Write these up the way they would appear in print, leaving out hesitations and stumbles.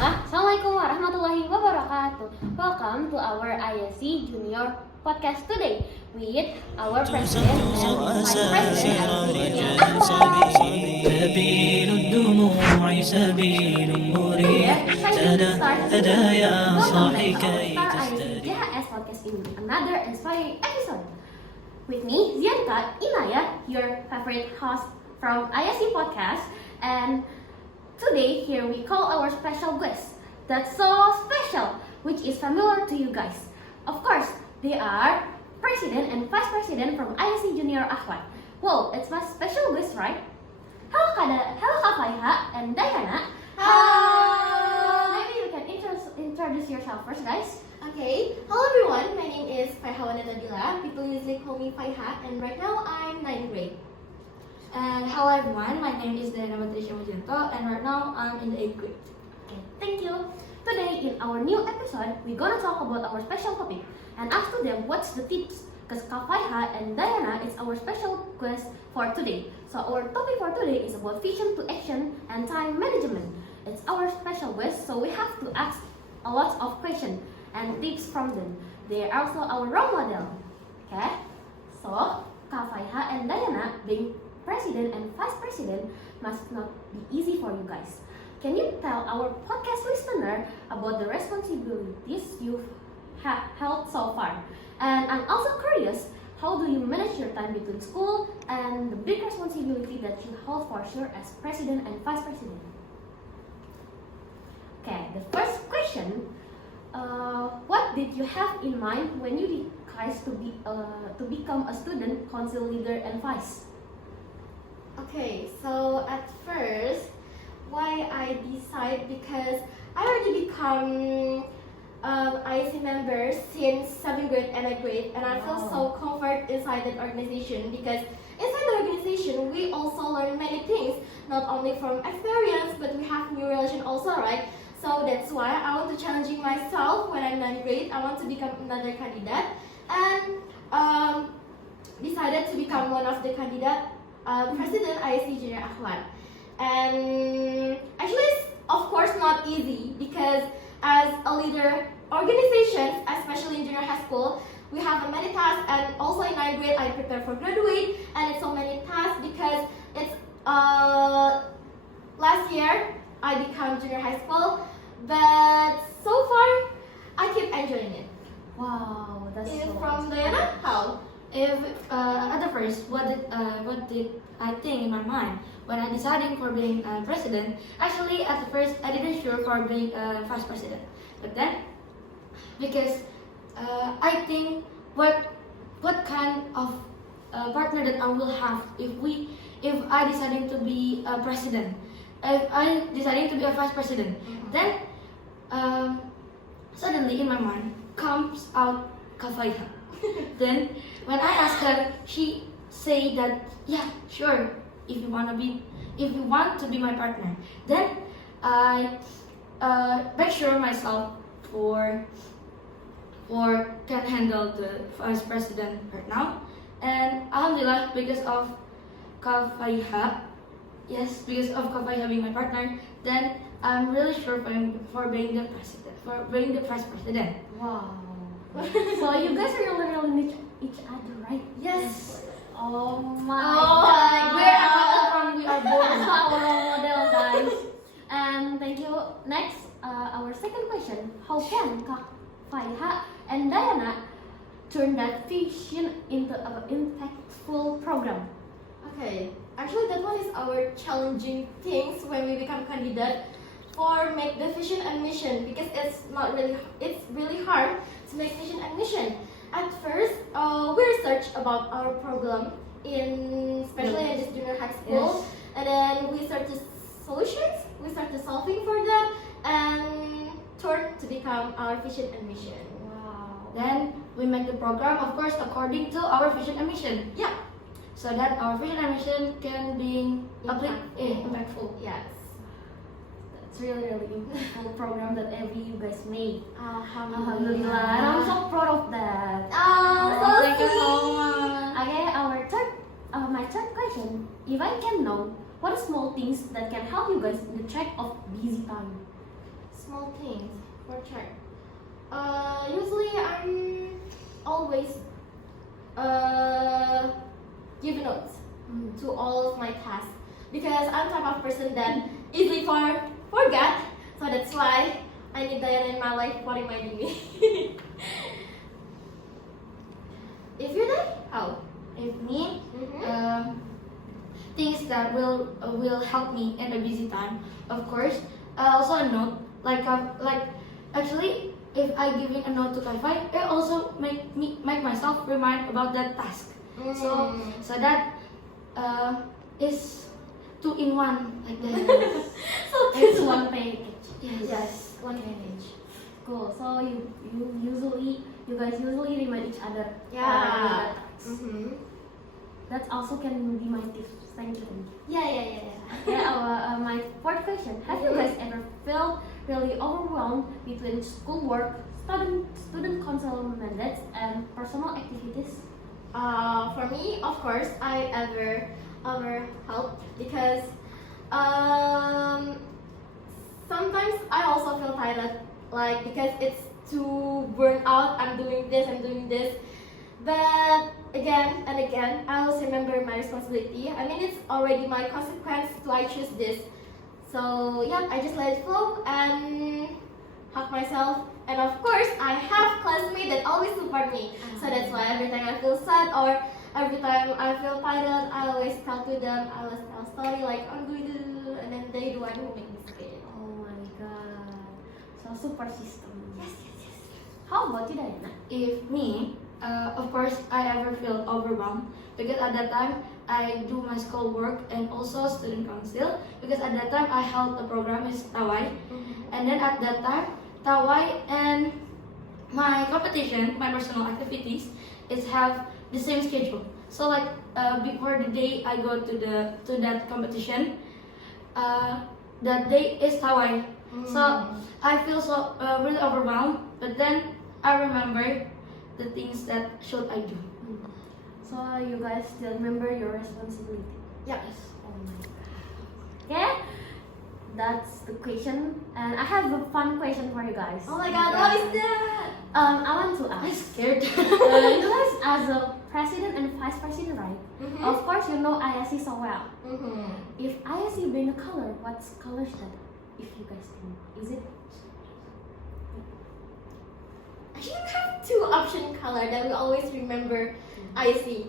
Bismillah. Assalamualaikum warahmatullahi wabarakatuh. Welcome to our ISC Junior podcast today with our president and vice president. سبيل الدموع سبيل مريح هدايا صاحي كي تستريح. JHS podcast in another inspiring episode. With me, Zianta Inaya, your favorite host from ISC podcast, and today here we call our special guest that's so special, which is familiar to you guys. Of course, they are President and Vice President from ISC Junior Akhwat. Wow, it's my special guest, right? Hello Kak Faiha and Diana. Maybe you can introduce yourself first, guys. Okay, hello everyone, my name is Faiha Wanadadila. People usually call me Faiha, and right now I'm 9th grade. And hello everyone, my name is Diana Patricia Mujanto, and right now I'm in the 8th grade. Okay, thank you. Today in our new episode, we're gonna talk about our special topic and ask to them what's the tips. Because Kak Faiha and Diana is our special guest for today. So our topic for today is about vision to action and time management. It's our special guest, so we have to ask a lot of questions and tips from them. They are also our role model. Okay? So Kak Faiha and Diana being President and Vice President must not be easy for you guys. Can you tell our podcast listener about the responsibilities you've held so far? And I'm also curious, how do you manage your time between school and the big responsibility that you hold for sure as President and Vice President? Okay, the first question, what did you have in mind when you guys to become a student council leader and vice? Okay, so at first, why I decide because I already become IC member since 7th grade and 8th grade, and I feel so comfort inside that organization because inside the organization we also learn many things, not only from experience but we have new relation also, right? So that's why I want to challenging myself when I'm 9th grade. I want to become another candidate and decided to become one of the candidate President ISC Junior Akhwat. And actually it's of course not easy because as a leader organization, especially in junior high school, we have many tasks, and also in 9th grade I prepare for graduate, and it's so many tasks because it's last year I become junior high school, but so far I keep enjoying it. Wow, that's And so from Diana, how? If at the first, what did I think in my mind when I deciding for being president? Actually, at the first, I didn't sure for being vice president, but then because I think what kind of partner that I will have if I deciding to be a president, if I deciding to be a vice president, then suddenly in my mind comes out Kak Faiha. Then when I asked her, she say that yeah, sure. If you want to be my partner, then I make sure myself for can handle the vice president right now. And alhamdulillah, because of Kak Faiha, yes, because of Kak Faiha being my partner, then I'm really sure for being the president, for being the vice president. wow. So you guys really need each other, right? Yes. Oh my Oh god. my God. We are both our role model, guys. And thank you. Next, our second question. How can Kak Faiha and Diana turn that vision into an impactful program? Okay, actually that one is our challenging things when we become candidate for make the vision and mission because it's really hard to make vision and mission. At first, we research about our problem especially in this junior high school, and then we start the solutions, we start the solving for them, and turn to become our vision and mission. Wow. Then we make the program, of course, according to our vision and mission, Yeah, so that our vision and mission can be impactful. yes. It's really impactful program that you guys made. Alhamdulillah. And I'm so proud of that. Oh, Thank you so so sweet. much. Okay, my third question. If I can know, what are small things that can help you guys in the track of busy time? Small things for check. Usually I'm always give notes to all of my tasks because I'm the type of person that easily forget. So that's why I need Diana in my life for reminding me. If you did, how? If me, Mhm. things that will help me in a busy time. Of course, also a note like actually, if I giving a note to Kai-Fi, it also make myself remind about that task. So that is two in one like that. So It's cute. one package. Yes, one page. Cool. So you guys usually remind each other. Yeah. tasks. Mm-hmm. That also can be my tips. Thank you. Yeah. Yeah. My fourth question: have you guys ever felt really overwhelmed between schoolwork, student council mandates, and personal activities? For me, of course, I ever help because sometimes I also feel tired, like because it's too burn out. I'm doing this, but again and again, I always remember my responsibility. I mean, it's already my consequence to I choose this. So yeah, I just let it flow and hug myself. And of course, I have classmates that always support me. So that's why every time I feel sad or every time I feel tired, I always tell to them. I always tell story like I'm doing this, and then they do one who make me scared. Oh my god. So support system. Yes. How about you, Diana? If me, of course, I ever feel overwhelmed because at that time I do my school work and also student council because at that time I held a program is Tawai, and then at that time Tawai and my competition, my personal activities, is have the same schedule. So like before the day I go to that competition, that day is Tawai. So I feel so really overwhelmed, but then I remember the things that should I do. So you guys still remember your responsibility? Yep. Oh my god. Okay? That's the question. And I have a fun question for you guys. Oh my god, what is that? I want to I'm ask. scared. You guys as a president and vice president, right? Mhm. Of course you know ISC so well. Mm-hmm. If ISC being a color, what color is that? If you guys can. Is it? Actually, we have two option color that we always remember. I see.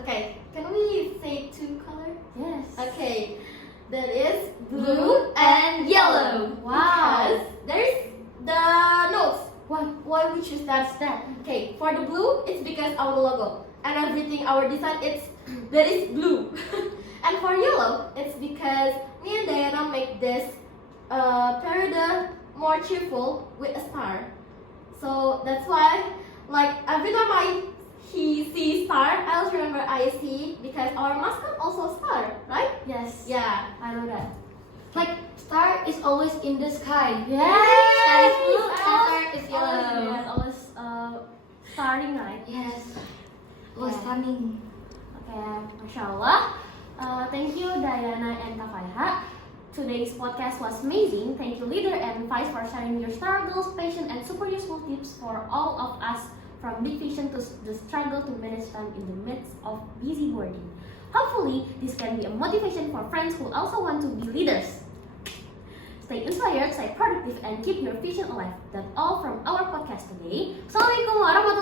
Okay, can we say two color? Yes. Okay, that is blue and yellow. Wow. Because there's the notes. Why we choose that? That. Okay, for the blue, it's because our logo and everything our design that is blue. And for yellow, it's because me and Diana make this period more cheerful with a star. So that's why, like every time he sees star, I always remember ISC because our mascot also star, right? Yes. Yeah. I know that. Like star is always in the sky. Yes. Sky is blue, Yes. star is Yes, yellow. always starting right. Yes. Was Yeah. stunning. Okay, Masya Allah. Thank you Diana and Kak Faiha. Today's podcast was amazing. Thank you leader and vice for sharing your struggles, passion, and super useful tips for all of us from big vision to the struggle to manage time in the midst of busy boarding. Hopefully, this can be a motivation for friends who also want to be leaders. Stay inspired, stay productive, and keep your vision alive. That's all from our podcast today. Assalamualaikum warahmatullahi